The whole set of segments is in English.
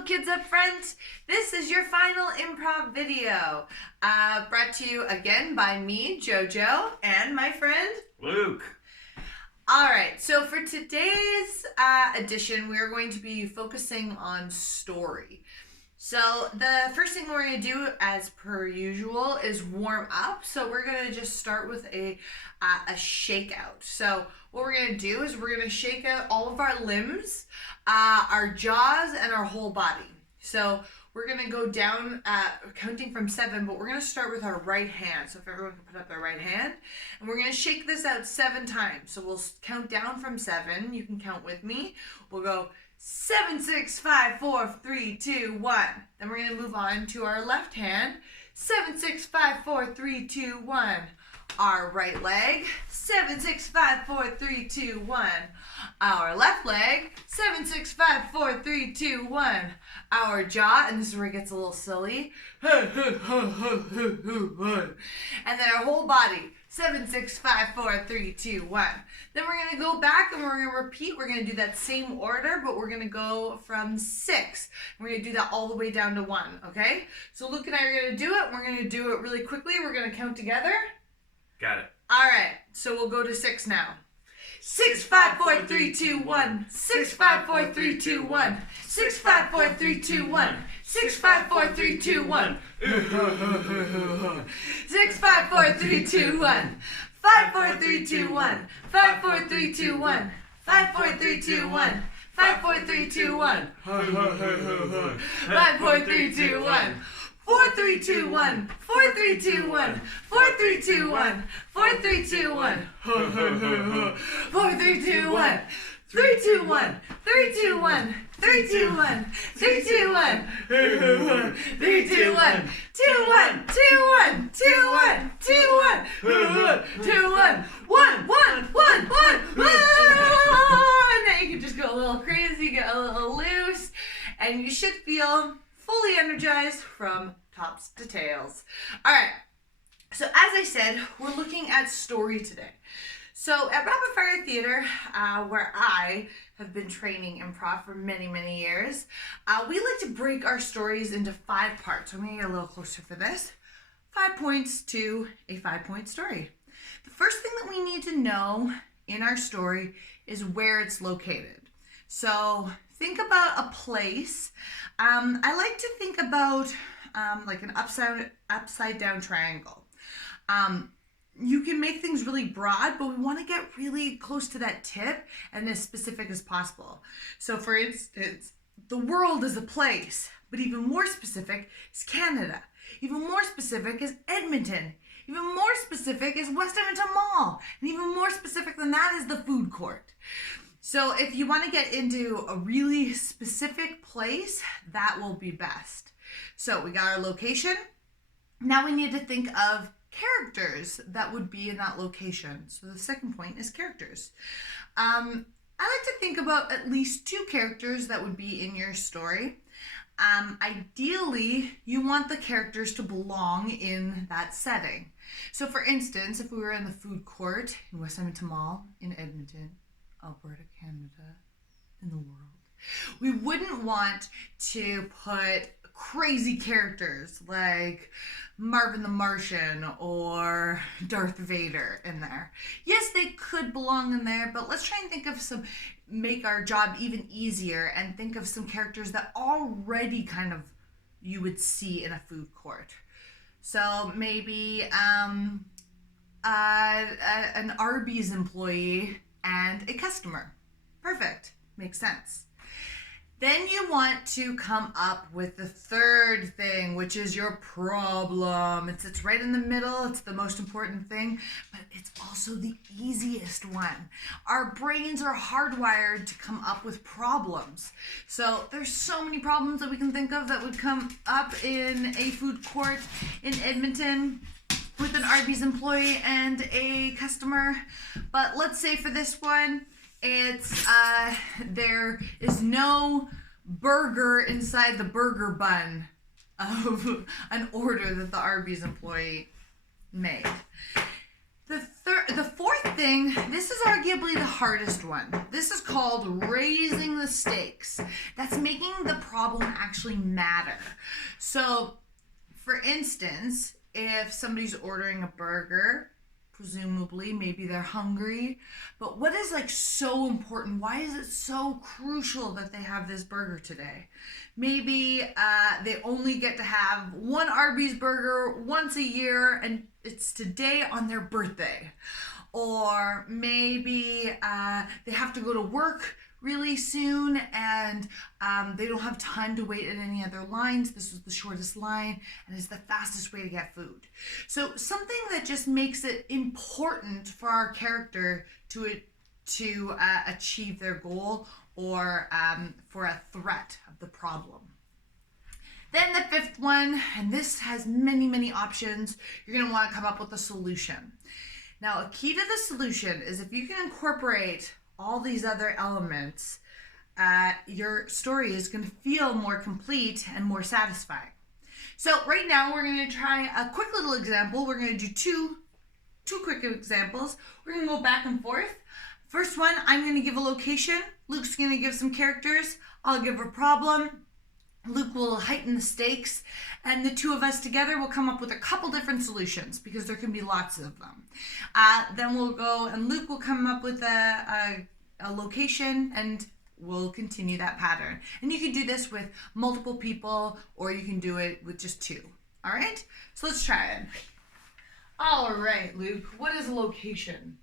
Hello kids up front, this is your final improv video, brought to you again by me, Jojo, and my friend, Luke. Alright, so for today's edition, we are going to be focusing on story. So the first thing we're going to do, as per usual, is warm up. So we're going to just start with a shakeout. So what we're going to do is we're going to shake out all of our limbs, our jaws, and our whole body. So we're going to go down, counting from 7, but we're going to start with our right hand. So if everyone can put up their right hand. And we're going to shake this out 7 times. So we'll count down from 7. You can count with me. We'll go 7, 6, 5, 4, 3, 2, 1. Then we're going to move on to our left hand. 7, 6, 5, 4, 3, 2, 1. Our right leg. 7, 6, 5, 4, 3, 2, 1. Our left leg. 7, 6, 5, 4, 3, 2, 1. Our jaw, and this is where it gets a little silly. And then our whole body. 7, 6, 5, 4, 3, 2, 1. Then we're going to go back and we're going to repeat. We're going to do that same order, but we're going to go from 6. We're going to do that all the way down to 1, okay? So Luke and I are going to do it. We're going to do it really quickly. We're going to count together. Got it. All right, so we'll go to 6 now. 6, 5, 4, 3, 2, 1. 6, 5, 4, 3, 2, 1. 6, 5, 4, 3, 2, 1. 6, 5, 4, 3, 2, 1. 6, 5, 4, 3, 2, 1. 5, 4, 3, 2, 1. 5, 4, 3, 2, 1. 5, 4, 3, 2, 1. 5, 4, 3, 2, 1. 5, 4, 3, 2, 1. 4, 3, 2, 1. 4, 3, 2, 1. 4, 3, 2, 1. 4, 3, 2, 1. 4, 3, 2, 1. 3, 2, 1. 3, 2, 1. 3, 2, 1. 3, 2, 1. 3, 2, 1. 2, 1. 2, 1. 2, 1. 2, 1. 2, 1. 1, 1, 1, 1. Now you can just go a little crazy, get a little loose, and you should feel fully energized from tops to tails. All right. So as I said, we're looking at story today. So at Rapid Fire Theater, where I have been training improv for many, many years, we like to break our stories into 5 parts. So I'm going to get a little closer for this. 5 points to a 5-point story. The first thing that we need to know in our story is where it's located. So think about a place. I like to think about like an upside down triangle. You can make things really broad, but we want to get really close to that tip and as specific as possible. So for instance, the world is a place, but even more specific is Canada. Even more specific is Edmonton. Even more specific is West Edmonton Mall. And even more specific than that is the food court. So if you want to get into a really specific place, that will be best. So we got our location. Now we need to think of characters that would be in that location. So the second point is characters. I like to think about at least 2 characters that would be in your story. Ideally, you want the characters to belong in that setting. So for instance, if we were in the food court in West Edmonton Mall in Edmonton, Alberta, Canada, in the world, we wouldn't want to put crazy characters like Marvin the Martian or Darth Vader in there. Yes, they could belong in there, but let's try and think of some, make our job even easier and think of some characters that already kind of you would see in a food court. So maybe an Arby's employee and a customer. Perfect. Makes sense. Then you want to come up with the third thing, which is your problem. It sits right in the middle. It's the most important thing, but it's also the easiest one. Our brains are hardwired to come up with problems. So there's so many problems that we can think of that would come up in a food court in Edmonton with an Arby's employee and a customer. But let's say for this one, it's there is no burger inside the burger bun of an order that the Arby's employee made. The fourth thing, this is arguably the hardest one. This is called raising the stakes. That's making the problem actually matter. So, for instance, if somebody's ordering a burger, presumably, maybe they're hungry, but what is like so important? Why is it so crucial that they have this burger today? Maybe they only get to have one Arby's burger once a year and it's today on their birthday. Or maybe they have to go to work really soon and they don't have time to wait at any other lines. This was the shortest line and it's the fastest way to get food. So something that just makes it important for our character to achieve their goal or for a threat of the problem. Then the fifth one, and this has many, many options, you're going to want to come up with a solution. Now, a key to the solution is if you can incorporate all these other elements, your story is going to feel more complete and more satisfying. So right now we're going to try a quick little example. We're going to do two quick examples. We're going to go back and forth. First one, I'm going to give a location. Luke's going to give some characters. I'll give a problem. Luke will heighten the stakes, and the two of us together will come up with a couple different solutions because there can be lots of them. Then we'll go and Luke will come up with a location and we'll continue that pattern. And you can do this with multiple people or you can do it with just two. All right? So let's try it. All right, Luke, what is a location?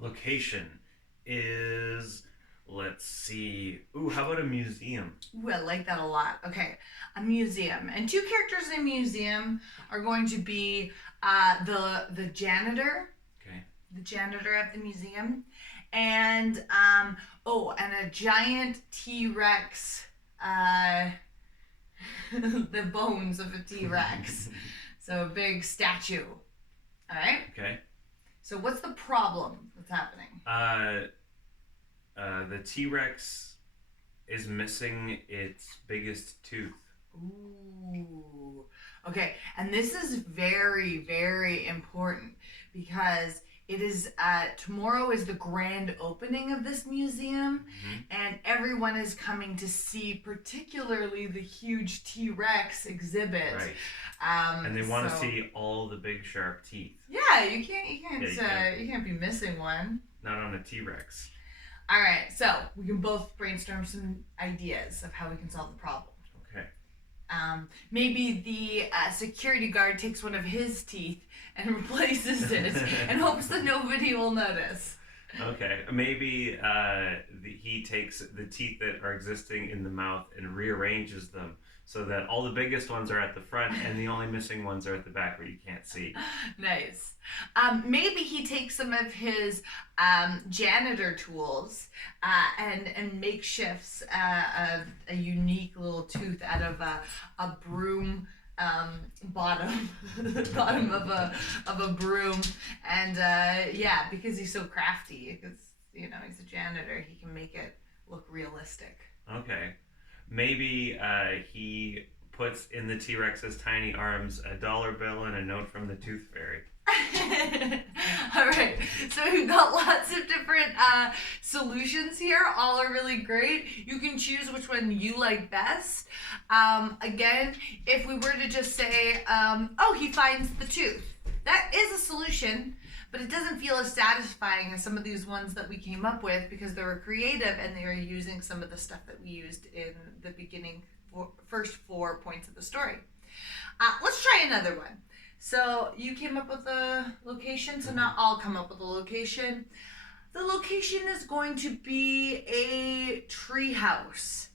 A location is... Let's see. Ooh, how about a museum? Ooh, I like that a lot. Okay, a museum. And two characters in a museum are going to be the janitor. Okay. The janitor of the museum. And, and a giant T-Rex, the bones of a T-Rex. So a big statue. All right? Okay. So what's the problem that's happening? The T-Rex is missing its biggest tooth. Ooh. Okay, and this is very, very important because it is, tomorrow is the grand opening of this museum, and everyone is coming to see particularly the huge T-Rex exhibit. Right. And they want to see all the big sharp teeth. Yeah, you can't be missing one. Not on a T-Rex. All right, so we can both brainstorm some ideas of how we can solve the problem. Okay. Maybe the security guard takes one of his teeth and replaces it and hopes that nobody will notice. Okay, maybe he takes the teeth that are existing in the mouth and rearranges them so that all the biggest ones are at the front and the only missing ones are at the back where you can't see. Nice. Maybe he takes some of his janitor tools and makeshifts a unique little tooth out of a broom bottom of a broom, and because he's so crafty, because he's a janitor, he can make it look realistic. Okay. Maybe he puts in the T-Rex's tiny arms a dollar bill and a note from the Tooth Fairy. All right, so we've got lots of different solutions here. All are really great. You can choose which one you like best. Again, if we were to just say, he finds the tooth. That is a solution, but it doesn't feel as satisfying as some of these ones that we came up with because they were creative and they were using some of the stuff that we used in the beginning, first 4 points of the story. Let's try another one. So you came up with a location, so now I'll come up with a location. The location is going to be a tree house.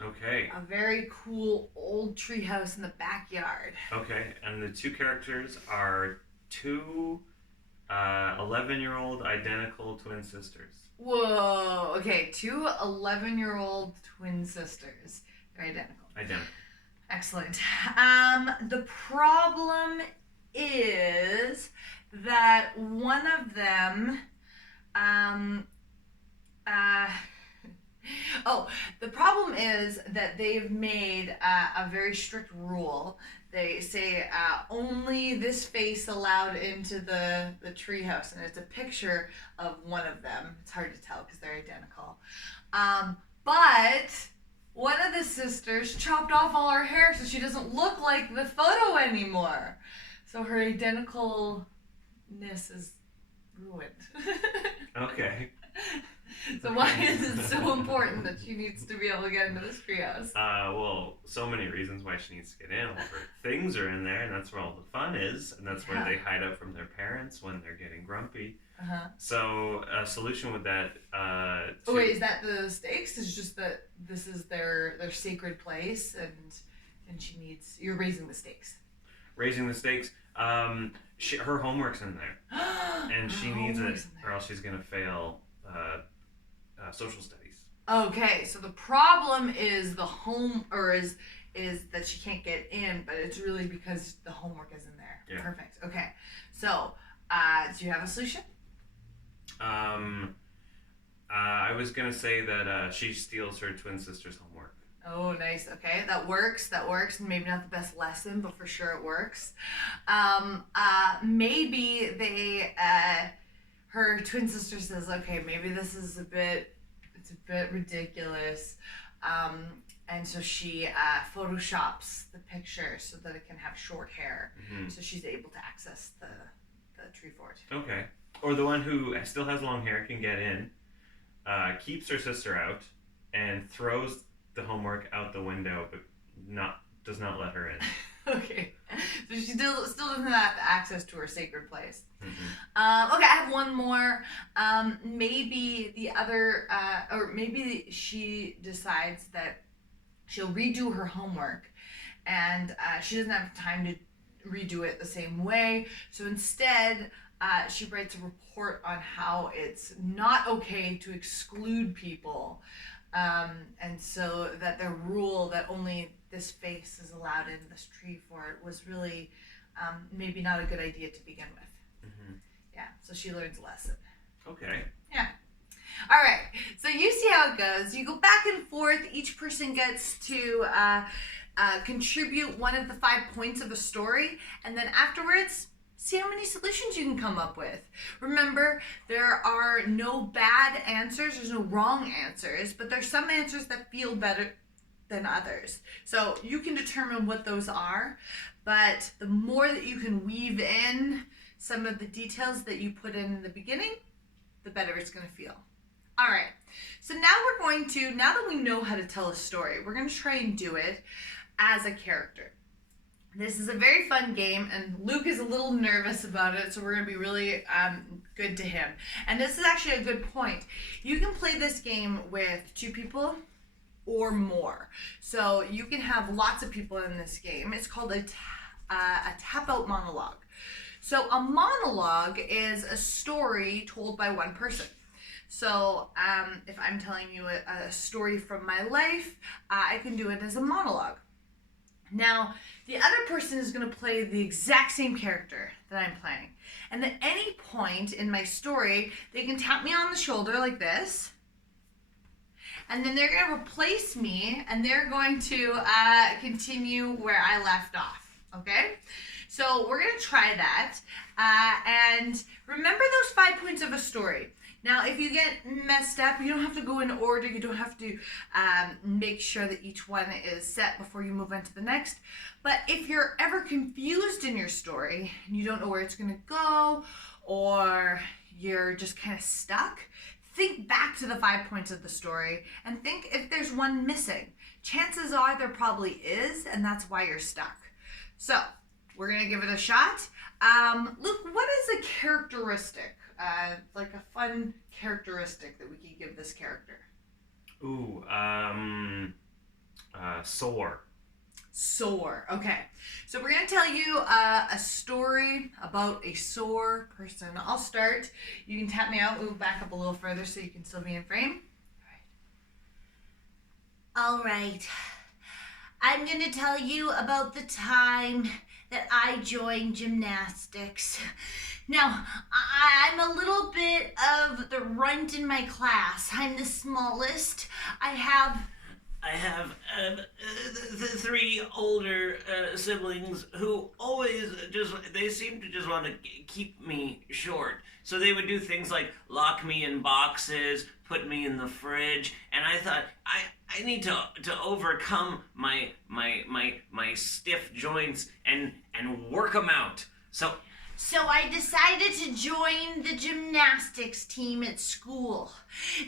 Okay. A very cool old tree house in the backyard. Okay, and the two characters are two 11-year-old identical twin sisters. Whoa, okay, two 11-year-old twin sisters. They're identical. Identical. Excellent. The problem is that one of them Oh, the problem is that they've made a very strict rule. They say only this face allowed into the treehouse, and it's a picture of one of them. It's hard to tell because they're identical. But one of the sisters chopped off all her hair so she doesn't look like the photo anymore. So her identicalness is ruined. Okay. So why is it so important that she needs to be able to get into this treehouse? Well, so many reasons why she needs to get in. All her things are in there, and that's where all the fun is, and that's where they hide out from their parents when they're getting grumpy. So a solution with that. Wait, is that the stakes? It's just that this is their sacred place, and she needs. You're raising the stakes. Raising the stakes. Her homework's in there, and she needs it, or else she's gonna fail. Social studies. Okay, so the problem is is that she can't get in, but it's really because the homework is in there. Yeah. Perfect. Okay, so do you have a solution? I was gonna say that she steals her twin sister's homework. Oh, nice. Okay, that works. Maybe not the best lesson, but for sure it works. Maybe her twin sister says, okay, maybe this is a bit ridiculous. And so she photoshops the picture so that it can have short hair. So she's able to access the tree fort. Okay. Or the one who still has long hair can get in, keeps her sister out, and throws the homework out the window, but does not let her in. Okay. So she still doesn't have access to her sacred place. Okay, I have one more. Maybe the other, or maybe she decides that she'll redo her homework, and she doesn't have time to redo it the same way. So instead, she writes a report on how it's not okay to exclude people. And so that the rule that only this face is allowed in this tree fort was really maybe not a good idea to begin with. Yeah, so she learns a lesson. Okay. Yeah. All right, so you see how it goes. You go back and forth. Each person gets to contribute one of the 5 points of a story, and then afterwards, see how many solutions you can come up with. Remember, there are no bad answers, there's no wrong answers, but there's some answers that feel better than others. So you can determine what those are, but the more that you can weave in some of the details that you put in the beginning, the better it's going to feel. All right, so now that we know how to tell a story, we're going to try and do it as a character. This is a very fun game, and Luke is a little nervous about it, so we're going to be really good to him. And this is actually a good point. You can play this game with 2 people or more. So you can have lots of people in this game. It's called a Tap Out Monologue. So a monologue is a story told by one person. So if I'm telling you a story from my life, I can do it as a monologue. Now, the other person is going to play the exact same character that I'm playing. And at any point in my story, they can tap me on the shoulder like this. And then they're going to replace me, and they're going to continue where I left off. Okay? So we're going to try that. And remember those 5 points of a story. Now, if you get messed up, you don't have to go in order. You don't have to make sure that each one is set before you move on to the next. But if you're ever confused in your story and you don't know where it's going to go, or you're just kind of stuck, think back to the 5 points of the story and think if there's one missing. Chances are there probably is, and that's why you're stuck. So we're going to give it a shot. Luke, what is a characteristic? Like a fun characteristic that we could give this character. Ooh, sore. Sore. Okay. So we're going to tell you a story about a sore person. I'll start. You can tap me out. Move back up a little further so you can still be in frame. All right. I'm going to tell you about the time that I joined gymnastics. Now, I'm a little bit of the runt in my class. I'm the smallest. I have the three older siblings who always they seem to just want to keep me short. So they would do things like lock me in boxes, put me in the fridge, and I thought I need to overcome my stiff joints and work them out. So I decided to join the gymnastics team at school.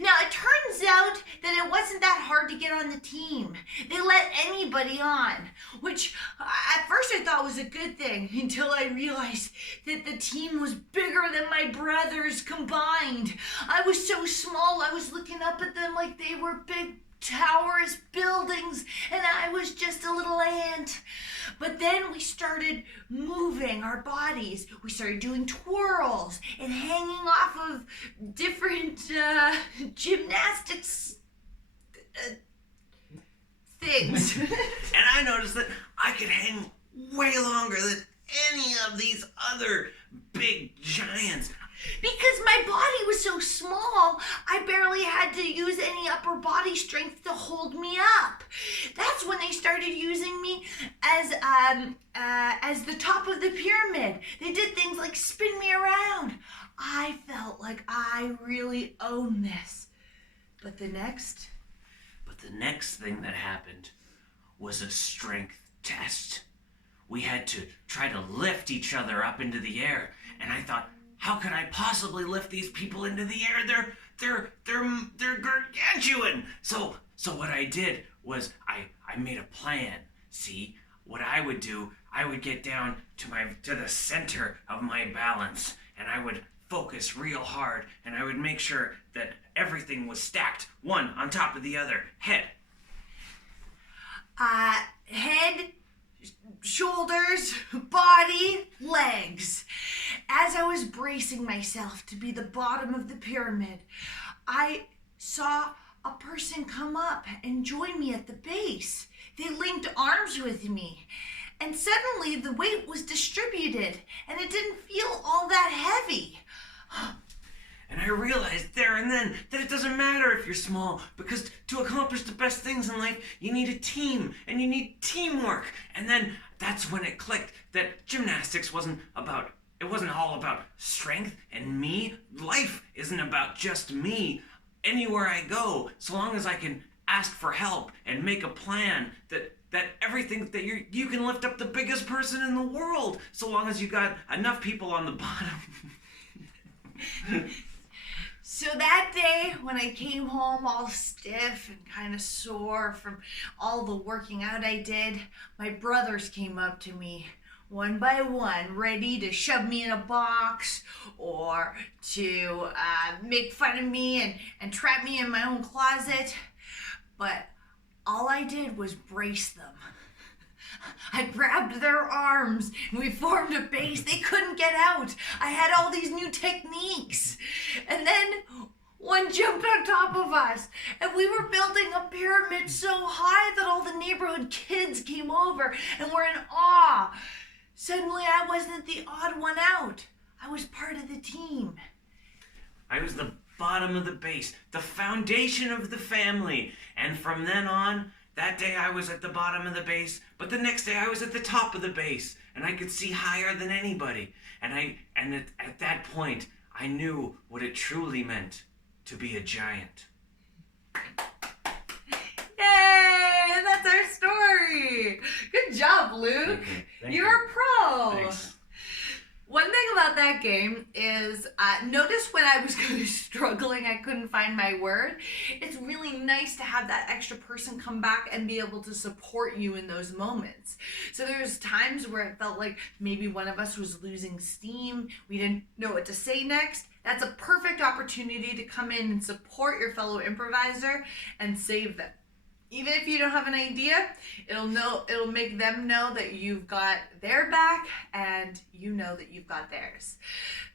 Now, it turns out that it wasn't that hard to get on the team. They let anybody on, which at first I thought was a good thing until I realized that the team was bigger than my brothers combined. I was so small, I was looking up at them like they were big towers, buildings, and I was just a little ant. But then we started moving our bodies. We started doing twirls and hanging off of different gymnastics things. And I noticed that I could hang way longer than any of these other big giants. Because my body was so small, I barely had to use any upper body strength to hold me up. That's when they started using me as the top of the pyramid. They did things like spin me around. I felt like I really owned this. But the next thing that happened was a strength test. We had to try to lift each other up into the air, and I thought, how could I possibly lift these people into the air? They're gargantuan. So what I did was I made a plan. See, what I would do, I would get down to the center of my balance, and I would focus real hard, and I would make sure that everything was stacked, one on top of the other. Head, shoulders, body, legs. As I was bracing myself to be the bottom of the pyramid, I saw a person come up and join me at the base. They linked arms with me, and suddenly the weight was distributed, and it didn't feel all that heavy. And I realized there and then that it doesn't matter if you're small, because to accomplish the best things in life, you need a team, and you need teamwork. And then that's when it clicked that gymnastics wasn't all about strength and me. Life isn't about just me. Anywhere I go, so long as I can ask for help and make a plan, that everything that you can lift up the biggest person in the world, so long as you got enough people on the bottom. So that day, when I came home all stiff and kind of sore from all the working out I did, my brothers came up to me one by one, ready to shove me in a box or to make fun of me and trap me in my own closet. But all I did was brace them. I grabbed their arms and we formed a base. They couldn't get out. I had all these new techniques. And then one jumped on top of us, and we were building a pyramid so high that all the neighborhood kids came over and were in awe. Suddenly I wasn't the odd one out. I was part of the team. I was the bottom of the base, the foundation of the family. And from then on, that day I was at the bottom of the base, but the next day I was at the top of the base, and I could see higher than anybody. And at that point, I knew what it truly meant to be a giant. Yay! That's our story. Good job, Luke. Thank You're you. a pro. Thanks. One thing about that game is, notice when I was kind of struggling, I couldn't find my word. It's really nice to have that extra person come back and be able to support you in those moments. So there's times where it felt like maybe one of us was losing steam. We didn't know what to say next. That's a perfect opportunity to come in and support your fellow improviser and save them. Even if you don't have an idea, it'll make them know that you've got their back and you know that you've got theirs.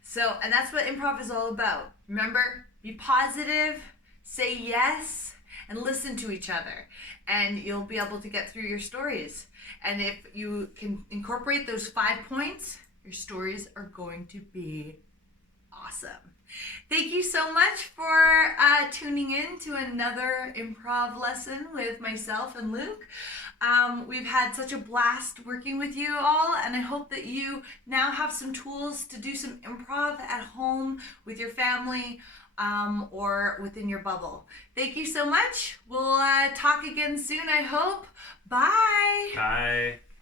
So, and that's what improv is all about. Remember, be positive, say yes, and listen to each other, and you'll be able to get through your stories. And if you can incorporate those 5 points, your stories are going to be awesome. Thank you so much for tuning in to another improv lesson with myself and Luke. We've had such a blast working with you all, and I hope that you now have some tools to do some improv at home with your family or within your bubble. Thank you so much. We'll talk again soon, I hope. Bye. Bye.